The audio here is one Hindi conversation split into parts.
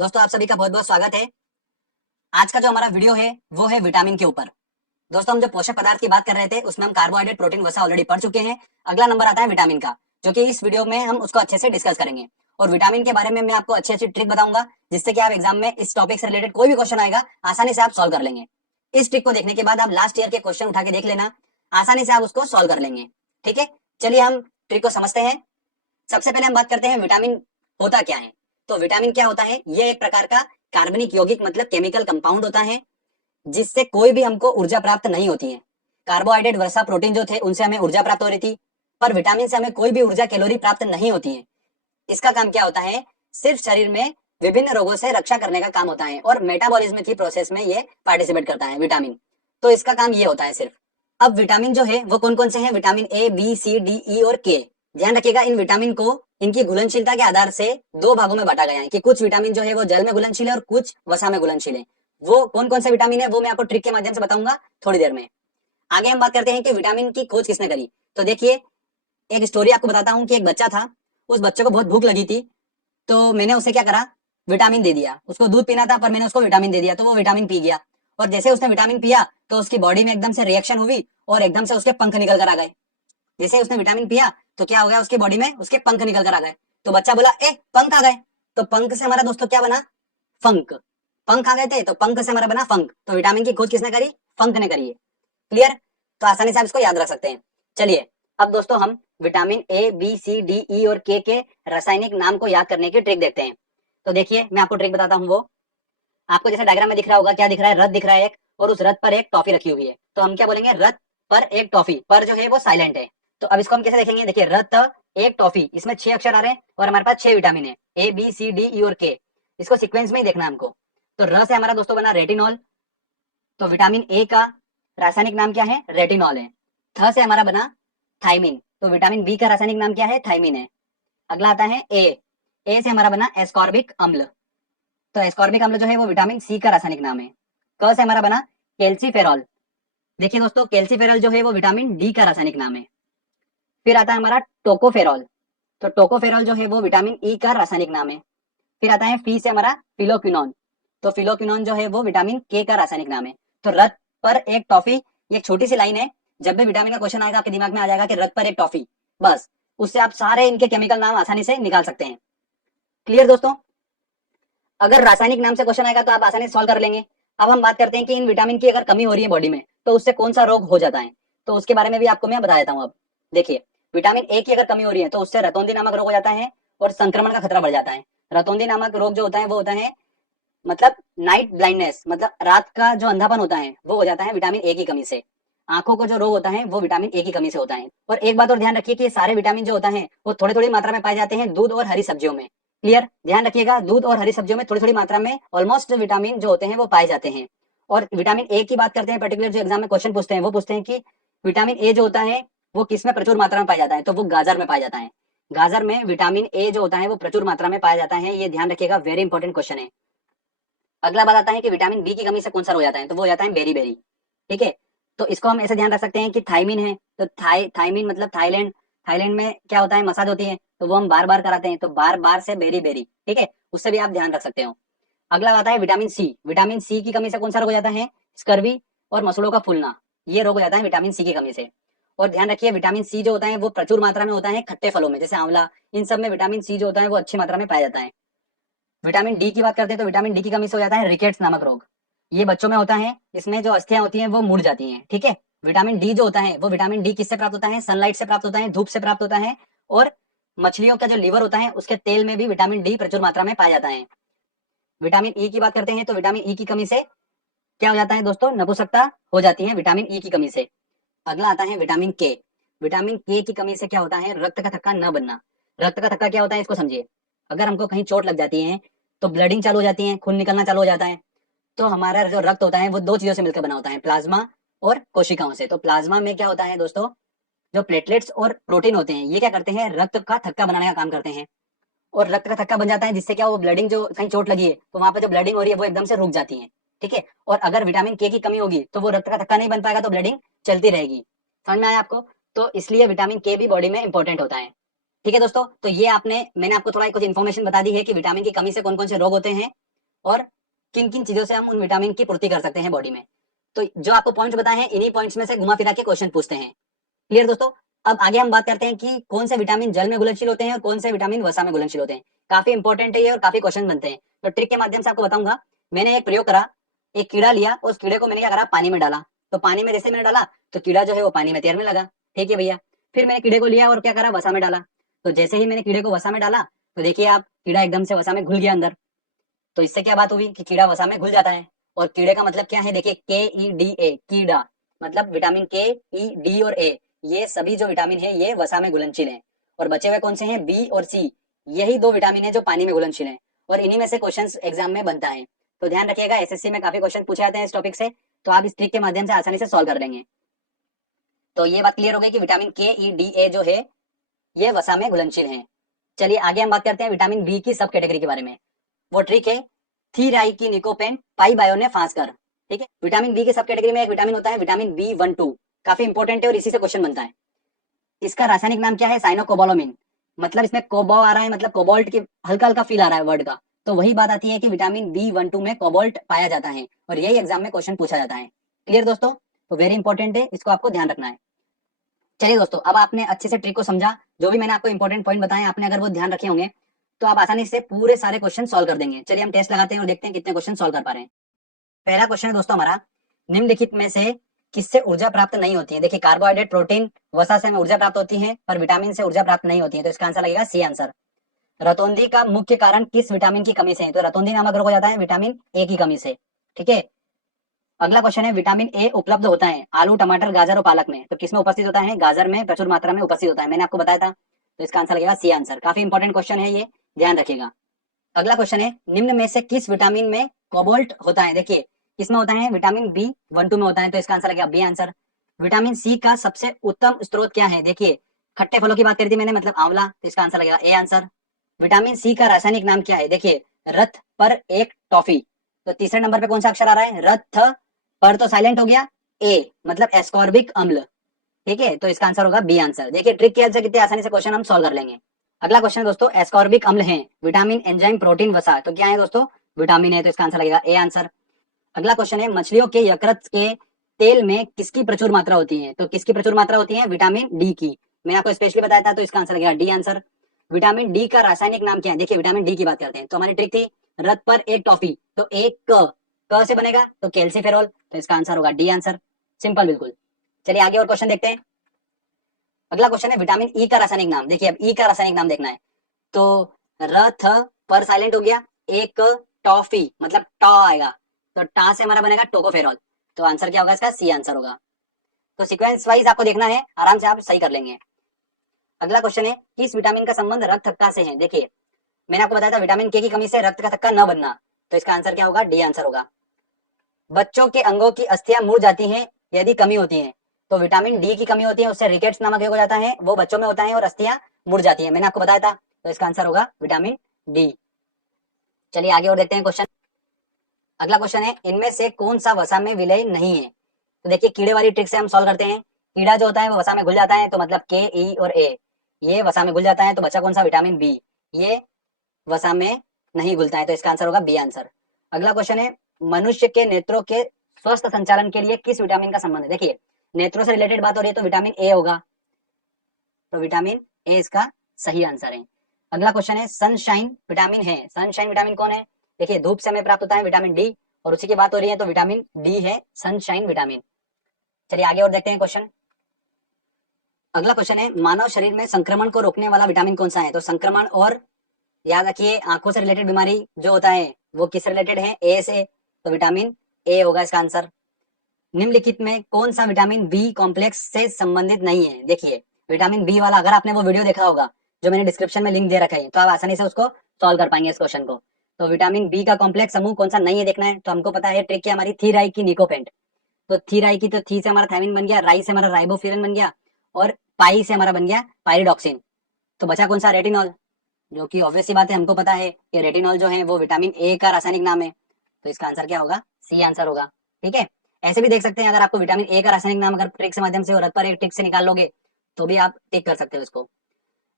दोस्तों आप सभी का बहुत बहुत स्वागत है। आज का जो हमारा वीडियो है वो है विटामिन के ऊपर। दोस्तों हम जो पोषक पदार्थ की बात कर रहे थे उसमें हम कार्बोहाइड्रेट, प्रोटीन, वसा ऑलरेडी पढ़ चुके हैं। अगला नंबर आता है विटामिन का, जो कि इस वीडियो में हम उसको अच्छे से डिस्कस करेंगे। और विटामिन के बारे में मैं आपको अच्छी अच्छी ट्रिक बताऊंगा, जिससे कि आप एग्जाम में इस टॉपिक से रिलेटेड कोई भी क्वेश्चन आएगा आसानी से आप सॉल्व कर लेंगे। इस ट्रिक को देखने के बाद आप लास्ट ईयर के क्वेश्चन उठा के देख लेना, आसानी से आप उसको सॉल्व कर लेंगे। ठीक है, चलिए हम ट्रिक को समझते हैं। सबसे पहले हम बात करते हैं विटामिन होता क्या है। तो विटामिन क्या होता है? ये एक प्रकार का कार्बनिक यौगिक मतलब केमिकल कंपाउंड होता है, जिससे कोई भी हमको ऊर्जा प्राप्त नहीं होती है। कार्बोहाइड्रेट, वसा, प्रोटीन जो थे उनसे हमें ऊर्जा प्राप्त हो रही थी, पर विटामिन से हमें कोई भी ऊर्जा, कैलोरी प्राप्त नहीं होती है। इसका काम क्या होता है? सिर्फ शरीर में विभिन्न रोगों से रक्षा करने का काम होता है और मेटाबॉलिज्म की प्रोसेस में ये पार्टिसिपेट करता है विटामिन। तो इसका काम ये होता है सिर्फ। अब विटामिन जो है वो कौन कौन से हैं? Vitamin A, B, C, D, E और के। ध्यान रखिएगा, इन विटामिन को इनकी घुलनशीलता के आधार से दो भागों में बांटा गया है कि कुछ विटामिन जो है वो जल में घुलनशील है और कुछ वसा में घुलनशील है। वो कौन कौन से विटामिन है वो मैं आपको ट्रिक के माध्यम से बताऊंगा थोड़ी देर में। आगे हम बात करते हैं कि विटामिन की खोज किसने करी। तो देखिए, एक स्टोरी आपको बताता हूँ कि एक बच्चा था, उस बच्चे को बहुत भूख लगी थी, तो मैंने उसे क्या करा, विटामिन दे दिया। उसको दूध पीना था पर मैंने उसको विटामिन दे दिया, तो वो विटामिन पी गया। और जैसे उसने विटामिन पिया तो उसकी बॉडी में एकदम से रिएक्शन हुई और एकदम से उसके पंख निकल कर आ गए। जैसे उसने विटामिन पिया तो क्या हो गया, उसके बॉडी में उसके पंख निकल कर आ गए। तो बच्चा बोला, ए पंख आ गए। तो पंख से हमारा दोस्तों क्या बना? फंक। पंख आ गए थे तो पंख से हमारा बना फंक। तो विटामिन की खोज किसने करी? फंक ने करी है। क्लियर? तो आसानी से आप इसको याद रख सकते हैं। चलिए अब दोस्तों हम vitamin A, B, C, D, E और के रासायनिक नाम को याद करने की ट्रिक देखते हैं। तो देखिए मैं आपको ट्रिक बताता हूँ। वो आपको जैसे डायग्राम में दिख रहा होगा, क्या दिख रहा है? रथ दिख रहा है एक, और उस रथ पर एक टॉफी रखी हुई है। तो हम क्या बोलेंगे? रथ पर एक टॉफी। पर जो है वो साइलेंट है। तो अब इसको हम कैसे देखेंगे? देखिए, रथ एक टॉफी, इसमें 6 अक्षर आ रहे हैं और हमारे पास 6 विटामिन है, ए, बी, सी, डी, ई और के। इसको सीक्वेंस में ही देखना है हमको। तो र से हमारा दोस्तों बना रेटिनॉल। तो विटामिन ए का रासायनिक नाम क्या है? रेटिनॉल है। थ से हमारा बना थाइमिन। तो विटामिन बी का रासायनिक नाम क्या है? थाइमिन है। अगला आता है ए। ए से हमारा बना एस्कॉर्बिक अम्ल। तो एस्कॉर्बिक अम्ल जो है वो विटामिन सी का रासायनिक नाम है। क से हमारा बना कैल्सीफेरॉल। देखिए दोस्तों, कैल्सीफेरॉल जो है वो विटामिन डी का रासायनिक नाम है। फिर आता है हमारा टोकोफेरॉल। तो टोकोफेरॉल जो है वो विटामिन ई का रासायनिक नाम है। फिर आता है फी से हमारा फिलोक्विनोन। तो फिलोक्विनोन जो है वो विटामिन के का रासायनिक नाम है। तो रथ पर एक टॉफी, ये एक छोटी सी लाइन है। जब भी विटामिन का क्वेश्चन आएगा आपके दिमाग में आ जाएगा कि रथ पर एक टॉफी, बस उससे आप सारे इनके केमिकल नाम आसानी से निकाल सकते हैं। क्लियर दोस्तों? अगर रासायनिक नाम से क्वेश्चन आएगा तो आप आसानी से सॉल्व कर लेंगे। अब हम बात करते हैं कि इन विटामिन की अगर कमी हो रही है बॉडी में तो उससे कौन सा रोग हो जाता है। तो उसके बारे में भी आपको मैं बता देता हूँ। अब देखिए, विटामिन ए की अगर कमी हो रही है तो उससे रतौंधी नामक रोग हो जाता है और संक्रमण का खतरा बढ़ जाता है। रतौंधी नामक रोग जो होता है वो होता है मतलब नाइट ब्लाइंडनेस, मतलब रात का जो अंधापन होता है वो हो जाता है विटामिन ए की कमी से। आंखों को जो रोग होता है वो विटामिन ए की कमी से होता है। और एक बात और ध्यान रखिए कि सारे विटामिन जो होता है वो थोड़ी थोड़ी मात्रा में पाए जाते हैं दूध और हरी सब्जियों में। क्लियर? ध्यान रखिएगा, दूध और हरी सब्जियों में थोड़ी थोड़ी मात्रा में ऑलमोस्ट विटामिन जो होते हैं वो पाए जाते हैं। और विटामिन ए की बात करते हैं, पर्टिकुलर जो एग्जाम में क्वेश्चन पूछते हैं वो पूछते हैं कि विटामिन ए जो होता है वो किस में प्रचुर मात्रा में पाया जाता है। तो वो गाजर में पाया जाता है। गाजर में विटामिन ए जो होता है वो प्रचुर मात्रा में पाया जाता है। ये ध्यान रखिएगा, वेरी इंपॉर्टेंट क्वेश्चन है। अगला बात आता है कि विटामिन बी की कमी से कौन सा रोग हो जाता है। तो वो हो जाता है बेरी बेरी। ठीक है, तो इसको हम ऐसे ध्यान रख सकते हैं कि थाइमिन है तो थाइमिन मतलब थाईलैंड। थाईलैंड में क्या होता है? मसाज होती है, तो वो हम बार बार कराते हैं, तो बार बार से बेरी बेरी। ठीक है, उससे भी आप ध्यान रख सकते हो। अगला आता है विटामिन सी। विटामिन सी की कमी से कौन सा रोग हो जाता है? स्कर्वी और मसूड़ों का फूलना, ये रोग हो जाता है विटामिन सी की कमी से। और ध्यान रखिए, विटामिन सी जो होता है वो प्रचुर मात्रा में होता है खट्टे फलों में, जैसे आंवला। इन सब में विटामिन सी जो होता है वो अच्छी मात्रा में पाया जाता है। विटामिन डी की बात करते हैं तो विटामिन डी की कमी से हो जाता है रिकेट्स नामक रोग। ये बच्चों में होता है, इसमें जो अस्थियां होती हैं वो मुड़ जाती हैं। ठीक है, विटामिन डी जो होता है वो विटामिन डी किससे प्राप्त होता है? सनलाइट से प्राप्त होता है, धूप से प्राप्त होता है। और मछलियों का जो लीवर होता है उसके तेल में भी विटामिन डी प्रचुर मात्रा में पाया जाता है। विटामिन ई की बात करते हैं तो विटामिन ई की कमी से क्या हो जाता है दोस्तों? नपुंसकता हो जाती है विटामिन ई की कमी से। अगला आता है विटामिन के। विटामिन के की कमी से क्या होता है? रक्त का थक्का न बनना। रक्त का थक्का क्या होता है इसको समझिए। अगर हमको कहीं चोट लग जाती है तो ब्लडिंग चालू हो जाती है, खून निकलना चालू हो जाता है। तो हमारा जो रक्त होता है वो दो चीजों से मिलकर बना होता है, प्लाज्मा और कोशिकाओं से। तो प्लाज्मा में क्या होता है दोस्तों? जो प्लेटलेट्स और प्रोटीन होते हैं ये क्या करते हैं? रक्त का थक्का बनाने का काम करते हैं। और रक्त का थक्का बन जाता है जिससे क्या, वो ब्लडिंग जो कहीं चोट लगी है तो वहां पर जो ब्लडिंग हो रही है वो एकदम से रुक जाती है। ठीक है, और अगर विटामिन के की कमी होगी तो वो रक्त का थक्का नहीं बन पाएगा, तो ब्लडिंग चलती रहेगी। समझ में आया आपको? तो इसलिए विटामिन के भी बॉडी में इंपॉर्टेंट होता है। ठीक है दोस्तों, तो ये मैंने आपको थोड़ा कुछ इन्फॉर्मेशन बता दी है कि विटामिन की कमी से कौन कौन से रोग होते हैं। और किन किन चीजों से हम उन विटामिन की पूर्ति कर सकते हैं बॉडी में। तो जो आपको पॉइंट्स बताए हैं, इन्हीं पॉइंट्स में से घुमा फिरा के क्वेश्चन पूछते हैं। क्लियर दोस्तों? अब आगे हम बात करते हैं कि कौन से विटामिन जल में घुलनशील होते हैं और कौन से विटामिन वसा में घुलनशील होते हैं। काफी इंपॉर्टेंट है ये और काफी क्वेश्चन बनते हैं। तो ट्रिक के माध्यम से आपको बताऊंगा। मैंने एक प्रयोग करा, एक कीड़ा लिया, उस कीड़े को मैंने क्या करा, पानी में डाला। तो पानी में जैसे मैंने डाला तो कीड़ा जो है वो पानी में तैरने लगा। ठीक है भैया। फिर मैंने कीड़े को लिया और क्या करा, वसा में डाला। तो जैसे ही मैंने कीड़े को वसा में डाला तो देखिए आप, कीड़ा एकदम से वसा में घुल गया अंदर। तो इससे क्या बात हुई कि कीड़ा वसा में घुल जाता है। और कीड़े का मतलब क्या है, देखिए KEDA, कीड़ा, मतलब विटामिन KE, D और A, ये सभी जो विटामिन है ये वसा में घुलनशील हैं। और बचे हुए कौन से हैं, B और C, यही दो विटामिन है जो पानी में घुलनशील हैं। और इन्हीं में से क्वेश्चन एग्जाम में बनता है। तो ध्यान रखिएगा, SSC में काफी क्वेश्चन पूछे जाते हैं इस टॉपिक से, तो आप इस ट्रिक के माध्यम से आसानी से सॉल्व कर लेंगे। तो ये बात क्लियर हो गई कि विटामिन KEDA जो है ये वसा में घुलनशील है। चलिए आगे हम बात करते हैं विटामिन बी की सब कैटेगरी के बारे में। वो ट्रिक है थीराइकिनिकोपेन पाइबायो ने फांस कर। ठीक है। विटामिन बी के सब कैटेगरी में एक विटामिन होता है विटामिन B12, काफी इंपॉर्टेंट है और इसी से क्वेश्चन बनता है। इसका रासायनिक नाम क्या है, साइनोकोबालामिन। मतलब इसमें कोबो आ रहा है, मतलब कोबाल्ट की हल्का हल्का फील आ रहा है वर्ड का। तो वही बात आती है कि विटामिन B12 में कोबाल्ट पाया जाता है और यही एग्जाम में क्वेश्चन पूछा जाता है। क्लियर दोस्तों? तो वेरी इंपॉर्टेंट है, इसको आपको ध्यान रखना है। चलिए दोस्तों, अब आपने अच्छे से ट्रिक को समझा, जो भी मैंने आपको इंपॉर्टेंट पॉइंट बताए आपने अगर वो ध्यान रखे होंगे तो आप आसानी से पूरे सारे क्वेश्चन सॉल्व कर देंगे। चलिए हम टेस्ट लगाते हैं और देखते हैं कितने क्वेश्चन सॉल्व कर पा रहे हैं। पहला क्वेश्चन है दोस्तों हमारा, निम्नलिखित में से किससे ऊर्जा प्राप्त नहीं होती है। देखिए कार्बोहाइड्रेट, प्रोटीन, वसा से हमें ऊर्जा प्राप्त होती है पर विटामिन से ऊर्जा प्राप्त नहीं होती है। तो इसका आंसर लगेगा सी आंसर। रतौंधी का मुख्य कारण किस विटामिन की कमी से है। तो रतौंधी नामक रोग हो जाता है विटामिन ए की कमी से। ठीक है। अगला क्वेश्चन है, विटामिन ए उपलब्ध होता है आलू, टमाटर, गाजर और पालक में। तो किसमें उपस्थित होता है, गाजर में प्रचुर मात्रा में उपस्थित होता है, मैंने आपको बताया था। तो इसका आंसर लगेगा सी आंसर। काफी इंपॉर्टेंट क्वेश्चन है ये, ध्यान रखिएगा। अगला क्वेश्चन है, निम्न में से किस विटामिन में कोबाल्ट होता है। देखिए किसमें होता है, विटामिन B12 में होता है। तो इसका आंसर लगेगा बी आंसर। विटामिन सी का सबसे उत्तम स्रोत क्या है। देखिए खट्टे फलों की बात करी थी मैंने, मतलब आंवला। तो इसका आंसर लगेगा ए आंसर। विटामिन सी का रासायनिक नाम क्या है। देखिए रथ पर एक टॉफी। तो तीसरे नंबर पे कौन सा अक्षर आ रहा है, रथ पर तो साइलेंट हो गया, ए मतलब एस्कॉर्बिक अम्ल। ठीक है। तो इसका आंसर होगा बी आंसर। देखिए ट्रिक की हेल्प से कितनी आसानी से क्वेश्चन हम सॉल्व कर लेंगे। अगला क्वेश्चन है दोस्तों, एस्कॉर्बिक अम्ल है विटामिन, एंजाइम, प्रोटीन, वसा। तो क्या है दोस्तों, विटामिन है। तो इसका आंसर लगेगा ए आंसर। अगला क्वेश्चन है, मछलियों के यकृत के तेल में किसकी प्रचुर मात्रा होती है। तो किसकी प्रचुर मात्रा होती है, विटामिन डी की। मैंने आपको स्पेशली बताया था। तो इसका आंसर लगेगा डी आंसर। विटामिन डी का रासायनिक नाम क्या है। देखिए विटामिन डी की बात करते हैं तो हमारी ट्रिक थी रथ पर एक टॉफी, तो एक क से बनेगा तो कैल्सीफेरॉल। तो इसका आंसर होगा डी आंसर। सिंपल बिल्कुल। चलिए आगे और क्वेश्चन देखते हैं। अगला क्वेश्चन है, विटामिन ई का रासायनिक नाम। देखिए अब ई का रासायनिक नाम देखना है। तो रथ पर साइलेंट हो गया, एक टॉफी मतलब टॉ आएगा, तो टा से हमारा बनेगा टोकोफेरॉल। तो आंसर क्या होगा इसका, सी आंसर होगा। तो सीक्वेंस वाइज आपको देखना है, आराम से आप सही कर लेंगे। अगला क्वेश्चन है, किस विटामिन का संबंध रक्त थक्का से है। देखिए मैंने आपको बताया था विटामिन के की कमी से रक्त का थक्का न बनना। तो इसका आंसर क्या होगा, डी आंसर होगा। बच्चों के अंगों की अस्थियां मुड़ जाती हैं यदि कमी होती है। तो विटामिन डी की कमी होती है, उससे रिकेट्स नामक रोग हो जाता है, वो बच्चों में होता है और अस्थियां मुड़ जाती है, मैंने आपको बताया था। तो इसका आंसर होगा विटामिन डी। चलिए आगे और देखते हैं क्वेश्चन। अगला क्वेश्चन है, इनमें से कौन सा वसा में विलय नहीं है। तो देखिए कीड़े वाली ट्रिक से हम सॉल्व करते हैं। कीड़ा जो होता है वो वसा में घुल जाता है, तो मतलब के, ई और ए, ये वसा में घुल जाता है। तो बचा कौन सा, विटामिन बी, ये वसा में नहीं घुलता है। तो इसका आंसर होगा बी आंसर। अगला क्वेश्चन है, मनुष्य के नेत्रों के स्वस्थ संचालन के लिए किस विटामिन का संबंध है। देखिए नेत्रों से रिलेटेड बात हो रही है तो विटामिन ए होगा। तो विटामिन ए इसका सही आंसर है। अगला क्वेश्चन है, सनशाइन विटामिन है। सनशाइन विटामिन कौन है। देखिए धूप से हमें प्राप्त होता है विटामिन डी, और उसी की बात हो रही है तो विटामिन डी है सनशाइन विटामिन। चलिए आगे और देखते हैं क्वेश्चन। अगला क्वेश्चन है, मानव शरीर में संक्रमण को रोकने वाला विटामिन कौन सा है। तो संक्रमण और याद रखिए आंखों से रिलेटेड बीमारी जो होता है वो किस रिलेटेड है, ए से। तो विटामिन ए होगा इसका आंसर। निम्नलिखित में कौन सा विटामिन बी कॉम्प्लेक्स से संबंधित नहीं है। देखिए विटामिन बी वाला, अगर आपने वो वीडियो देखा होगा जो मैंने डिस्क्रिप्शन में लिंक दे रखा है, तो आप आसानी से उसको सॉल्व कर पाएंगे इस क्वेश्चन को। तो विटामिन बी का कॉम्प्लेक्स समूह कौन सा नहीं है देखना है। तो हमको पता है ट्रिक क्या हमारी, थीराई की निकोपेंट। तो थीराई की, तो थी से हमारा थायमिन बन गया, राई से हमारा राइबोफ्यूरिन बन गया, और पाई से हमारा बन गया पायरिडॉक्सिन। तो बचा कौन सा, रेटिनॉल, जो कि ऑब्वियस सी बात है, हमको पता है कि रेटिनॉल जो है वो विटामिन ए का रासायनिक नाम है। तो इसका आंसर क्या होगा, सी आंसर होगा। ठीक है। ऐसे भी देख सकते हैं, अगर आपको विटामिन ए का रासायनिक नाम अगर ट्रिक के माध्यम से और पर एक ट्रिक से निकाल लोगे तो भी आप टिक कर सकते हो इसको।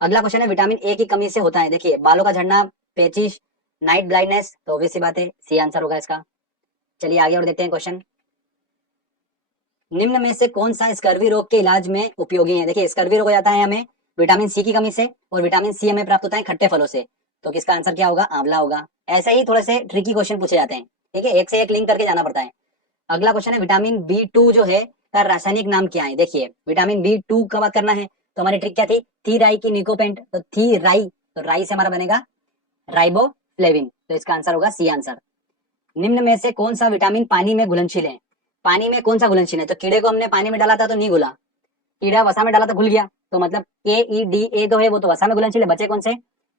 अगला क्वेश्चन है, विटामिन ए की कमी से होता है। देखिए बालों का झड़ना, पेचिश, नाइट ब्लाइंडनेस, तो ऑब्वियस सी बात है सी आंसर होगा इसका। चलिए आगे और देखते हैं क्वेश्चन। निम्न में से कौन सा स्कर्वी रोग के इलाज में उपयोगी है? देखिए स्कर्वी रोग हो जाता है हमें विटामिन सी की कमी से, और विटामिन सी हमें प्राप्त होता है खट्टे फलों से, तो किसका आंसर क्या होगा? आंवला होगा। ऐसे ही थोड़े से ट्रिकी क्वेश्चन पूछे जाते हैं, ठीक है, एक से एक लिंक करके जाना पड़ता है। अगला क्वेश्चन है विटामिन बी 2 जो है का रासायनिक नाम क्या है? देखिए विटामिन बी 2 का बात करना है तो हमारी ट्रिक क्या थी? थी राई की निकोपेंट, तो थी राई, तो राई से हमारा बनेगा राइबोफ्लेविन, तो इसका आंसर होगा सी आंसर। निम्न में से कौन सा विटामिन पानी में घुलनशील है? पानी में कौन सा घुलनशील है? तो कीड़े को हमने पानी में डाला था तो नहीं घुला, कीड़ा वसा में डाला तो घुल गया, तो मतलब KEDA तो है वो तो वसा में घुलनशील है, बचे कौन से?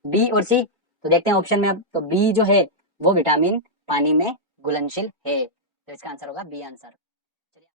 बी और सी। तो देखते हैं ऑप्शन में अब, तो बी जो है वो विटामिन पानी में घुलनशील है, तो इसका आंसर होगा बी आंसर।